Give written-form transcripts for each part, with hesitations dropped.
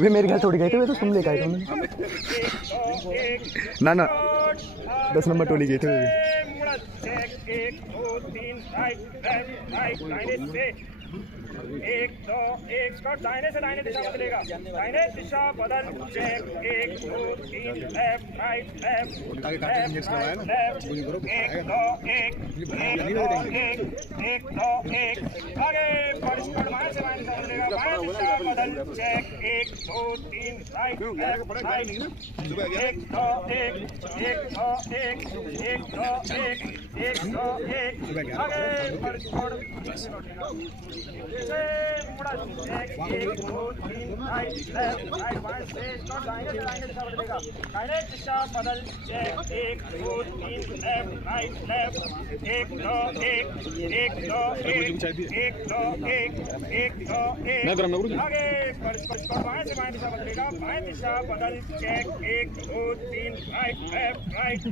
वे मेरे घर छोड़ गए थे, वे तो तुम लेकर आए थे ना ना 10 नंबर टोली गए थे वे। 1 2 1 स्टार्ट। दाहिने से दाहिने दिशा बदलेगा, दाहिने दिशा बदल। Check 1 2 3 left right left left right left. 1 2 1 1 2 1 1 2 1 आगे स्टार्ट। बाएं से बाएं दिशा बदलेगा, बाएं दिशा बदल। चेक 1 2 3 राइट लेफ्ट राइट 1 2 1 1 2 1 1 2 1 1 2 1 आगे स्टार्ट। मुड़ा चेक 1 2 3 राइट लेफ्ट राइट बाएं से स्टार्ट। दाहिने से दाहिने दिशा बदलेगा, दाहिने दिशा बदल। चेक 1 2 3 लेफ्ट राइट लेफ्ट 1 2 1 1 2 1 1 2 1 1 2 1 आगे स्टार्ट। बाएं से बाएं दिशा बदलेगा, बाएं दिशा बदल। चेक 1 2 3 राइट लेफ्ट राइट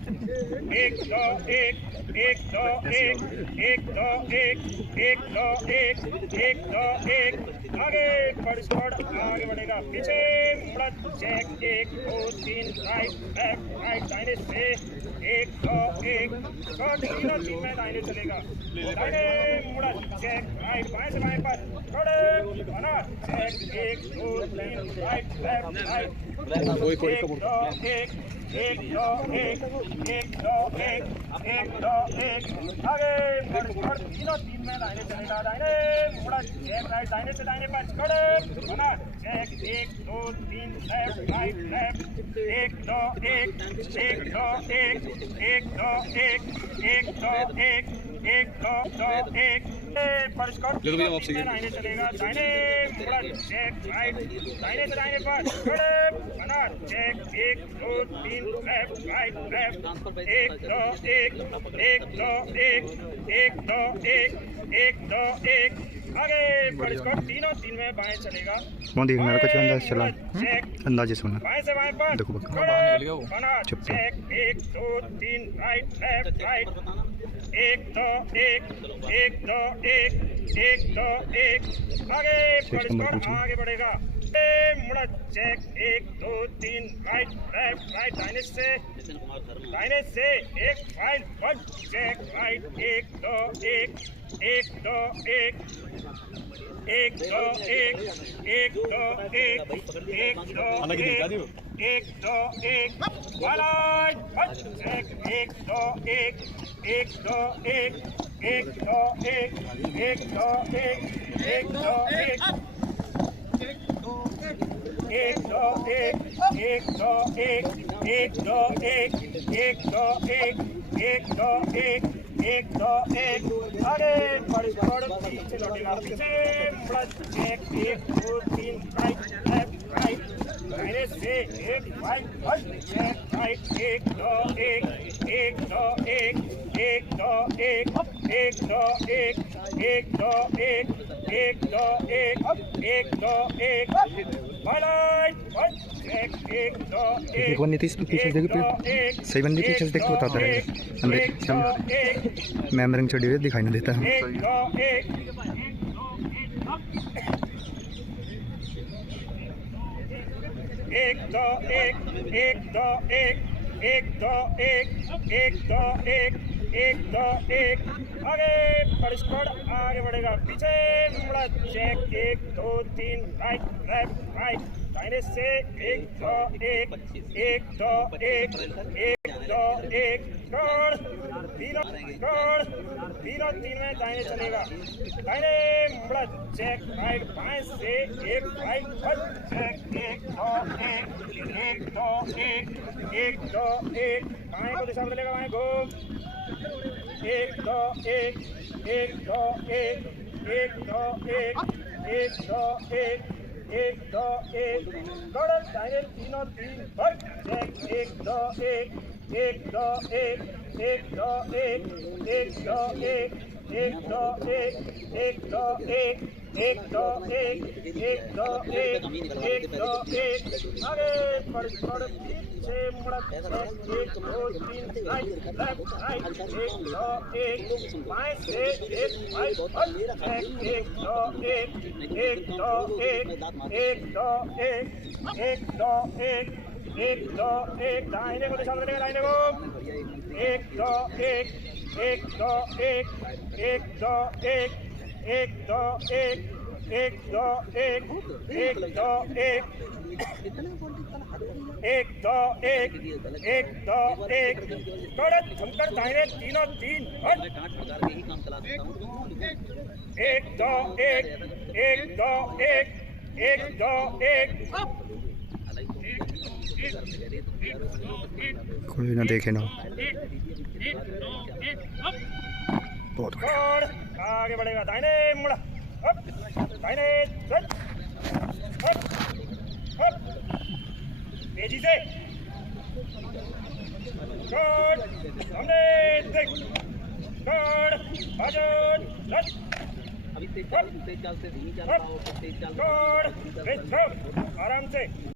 1 2 1 1 2 1 1 2 1 1 2 1 1 2 1 आगे स्टार्ट। आगे बढ़ेगा, पीछे मुड़ा। चेक 1 2 3 राइट लेफ्ट राइट दाहिने से 1 2 1 स्टार्ट। तीनों तीन में दाहिने चलेगा, दाहिने मुड़ा। चेक राइट बाएं से बाएं पर थोड़े बना। चेक 1 2 3 राइट लेफ्ट राइट 1 2 1 1 2 1 1 2 1 1 2 1 आगे स्टार्ट। तीनों तीन में दाहिने चलेगा, दाहिने मुड़ा। चेक राइट दाहिने से दाहिने पर थोड़े बना। चेक 1 2 3 लेफ्ट राइट लेफ्ट 1 2 1 1 2 1 1 2 1 1 2 1 1 2 2 1 पर स्टार्ट। दाहिने चलेगा, दाहिने मुड़ा। चेक राइट दाहिने से दाहिने पर थोड़े बना। चेक 1 2 3 लेफ्ट राइट लेफ्ट 1 2 1 1 2 1 1 2 1 1 2 1 आगे स्टार्ट। तीनों तीन में बाएं चलेगा। कौन देख मेरा कुछ अंदाज चला, अंदाजे सुना बाएं से बाएं पर देखो बना। चेक 1 2 3 राइट लेफ्ट राइट 1 2 1 1 2 1 1 2 1 आगे स्टार्ट। आगे बढ़ेगा, मुड़ा। चेक 1 2 3 राइट लेफ्ट राइट दाहिने से एक फाइल वन। चेक राइट 1 2 1 1 2 1 1 2 1 1 2 1 1 2 1 2 1 वाला चेक 1 2 1 1 2 1 1 2 1 1 2 1 1 2 1 1 2 1 1 2 1 1 2 1 1 2 1 1 2 1 1 2 1 आगे बढ़ पीछे लौटेगा, पीछे चेक 1 2 3 राइट लेफ्ट राइट दाहिने से एक राइट चेक राइट 1 2 1 1 2 1 1 2 1 1 2 1 1 2 1 1 2 1 1 2 1 एक वन नीति पीछे देखो, सही बंदी पीछे से देख के बताता रहेगा। मैम रंग चढ़ी हुई दिखाई नहीं देता है। 1 2 1 1 2 1 1 2 1 1 2 1 1 2 1 आगे परिस्कोड आगे बढ़ेगा, पीछे मुड़ा चेक 1 2 3 राइट लेफ्ट राइट दाहिने से 1 2 1 1 2 1 1 2 1 तीनों तीन में दाहिने चलेगा, दाहिने मुड़ा चेक राइट बाएं से 1 राइट चेक 1 2 1 1 2 1 1 2 1 बाएं को दिशा बदलेगा, बाएं को 1 2 1 1 2 1 1 2 1 1 2 1 1 2 1 थोड़ा दाहिने तीनों तीन पर चेक 1 2 1 1 2 1 1 2 1 1 2 1 एक दो एक एक दो एक एक दो एक एक दो एक एक दो एक आगे बढ़ पीछे मुड़ एक दो तीन राइट लेफ्ट राइट एक दो एक बाएं से एक राइट एक दो एक एक दो एक एक दो एक एक दो एक एक दो एक दाहिने को दिशा देगा दाहिने को एक दो एक एक दो एक एक दो एक एक दो एक एक दो एक एक दो एक एक दो एक एक दो एक थोड़ा थमकर दाहिने तीनों तीन एक दो एक एक दो एक एक दो एक कोई ना देखे ना बहुत और आगे बढ़ेगा दाहिने मुड़ा अप दाहिने चल अप अप तेजी से गुड सामने देख गुड बाजन लट अभी तेज चाल से धीमी चाल गुड आराम से